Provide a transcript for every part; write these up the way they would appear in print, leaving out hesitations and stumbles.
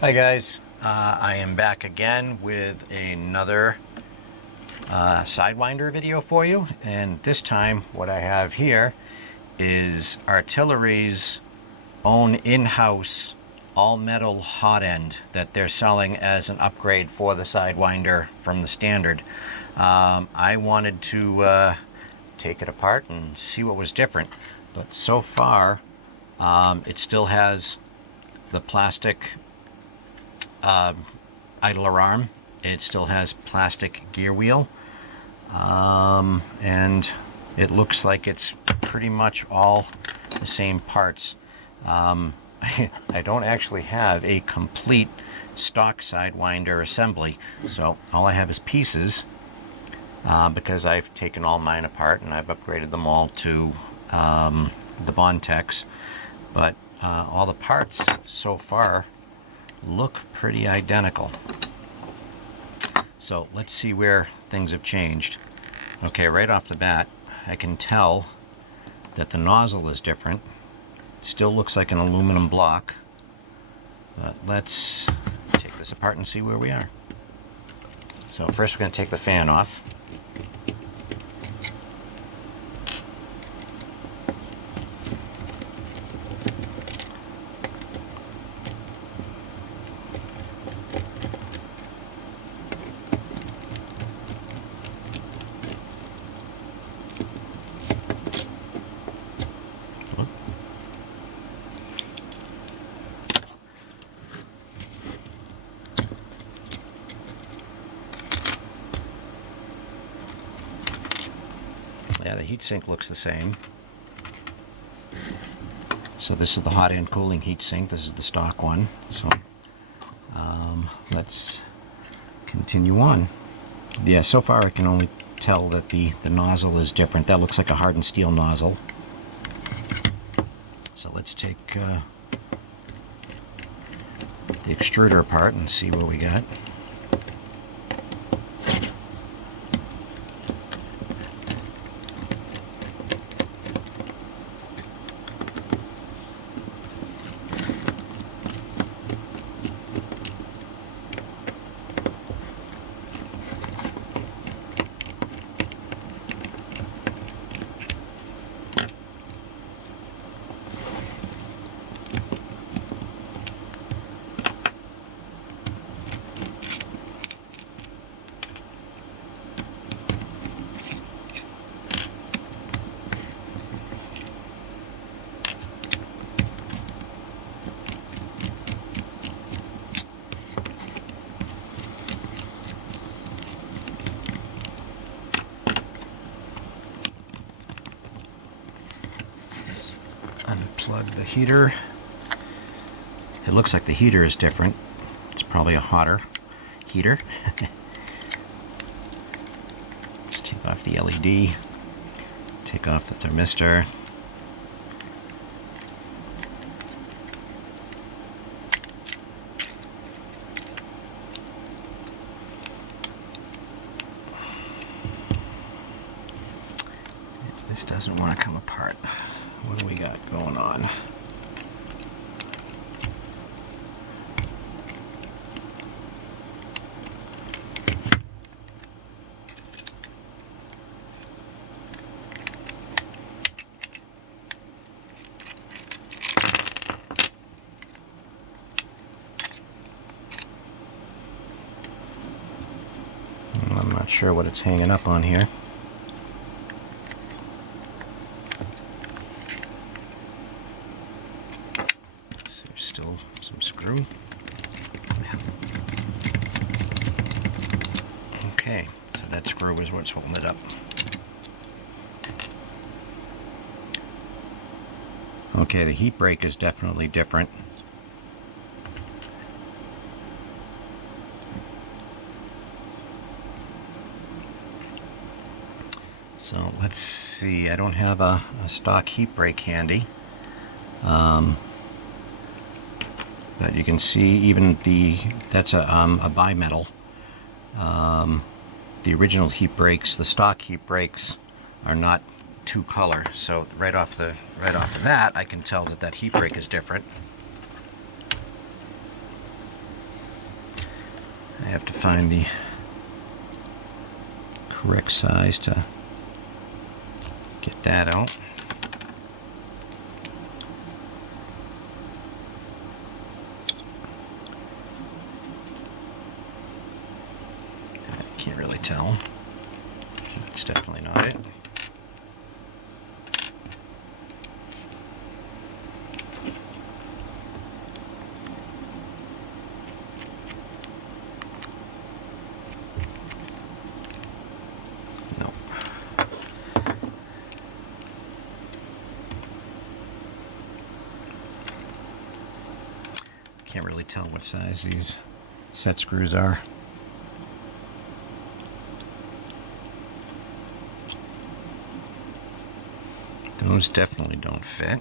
Hi guys, I am back again with another Sidewinder video for you, and this time what I have here is Artillery's own in-house all-metal hot end that they're selling as an upgrade for the Sidewinder from the standard. I wanted to take it apart and see what was different, but so far it still has the plastic idler arm. It still has plastic gear wheel, and it looks like it's pretty much all the same parts. I don't actually have a complete stock Sidewinder assembly, so all I have is pieces, because I've taken all mine apart and I've upgraded them all to the Bontex, but all the parts so far look pretty identical. So let's see where things have changed. Okay, right off the bat I can tell that the nozzle is different. Still looks like an aluminum block, but let's take this apart and see where we are. So first we're going to take the fan off. Yeah, the heatsink looks the same. So this is the hot end cooling heatsink. This is the stock one. So let's continue on. Yeah, so far I can only tell that the nozzle is different. That looks like a hardened steel nozzle. So let's take the extruder apart and see what we got. Unplug the heater. It looks like the heater is different. It's probably a hotter heater. Let's take off the LED, take off the thermistor. This doesn't want to come apart. What do we got going on? I'm not sure what it's hanging up on here. Still some screw. Okay, so that screw is what's holding it up. Okay, the heat break is definitely different. So let's see, I don't have a stock heat break handy. But you can see even that's a bimetal. The original heat breaks, the stock heat breaks, are not two color. So right off of that, I can tell that heat break is different. I have to find the correct size to get that out. Can't really tell. It's definitely not it. No. Can't really tell what size these set screws are. Those definitely don't fit.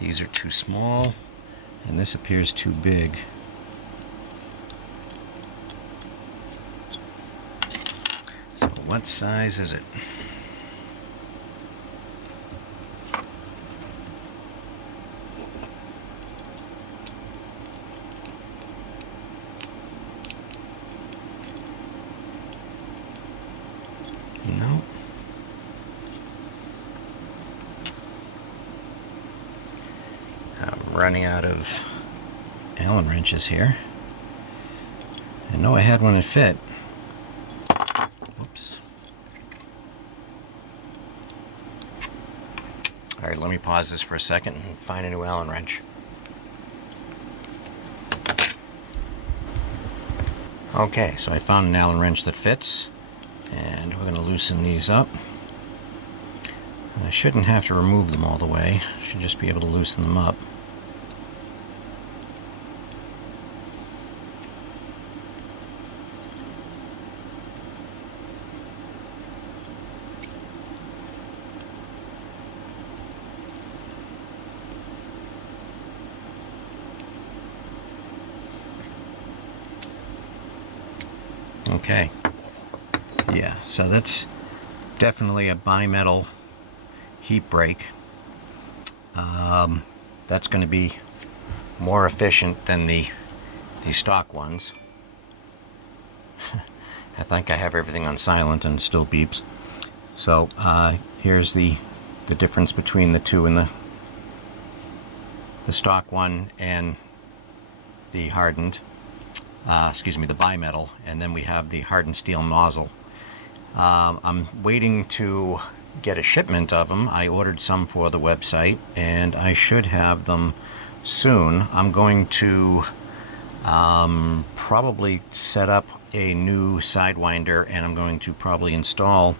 These are too small, and this appears too big. So what size is it? No. I'm running out of Allen wrenches here. I know I had one that fit. Oops. Alright, let me pause this for a second and find a new Allen wrench. Okay, so I found an Allen wrench that fits, and we're going to loosen these up. I shouldn't have to remove them all the way. I should just be able to loosen them up. Okay. Yeah, so that's definitely a bimetal heat break. That's going to be more efficient than the stock ones. I think I have everything on silent and it still beeps. So here's the difference between the two and the stock one and the hardened. Excuse me, the bimetal, and then we have the hardened steel nozzle. I'm waiting to get a shipment of them. I ordered some for the website, and I should have them soon. I'm going to probably set up a new Sidewinder, and I'm going to probably install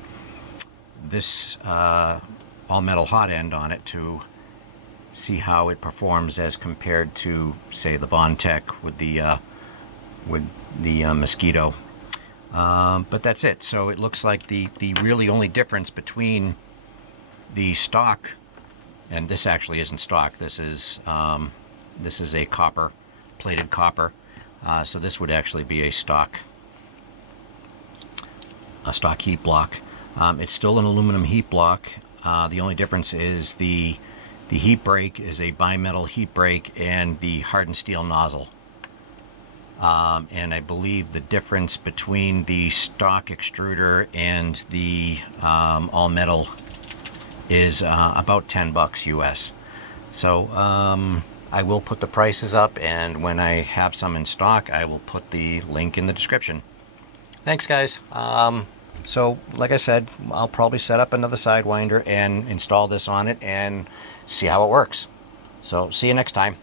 this all-metal hot end on it to see how it performs as compared to, say, the Bondtech with the Mosquito. But that's it. So it looks like the really only difference between the stock, and this actually isn't stock, this is a copper, plated copper. So this would actually be a stock heat block. It's still an aluminum heat block. The only difference is the heat break is a bimetal heat break and the hardened steel nozzle. And I believe the difference between the stock extruder and the all metal is about $10 US. So I will put the prices up, and when I have some in stock, I will put the link in the description. Thanks, guys. So like I said, I'll probably set up another Sidewinder and install this on it and see how it works. So see you next time.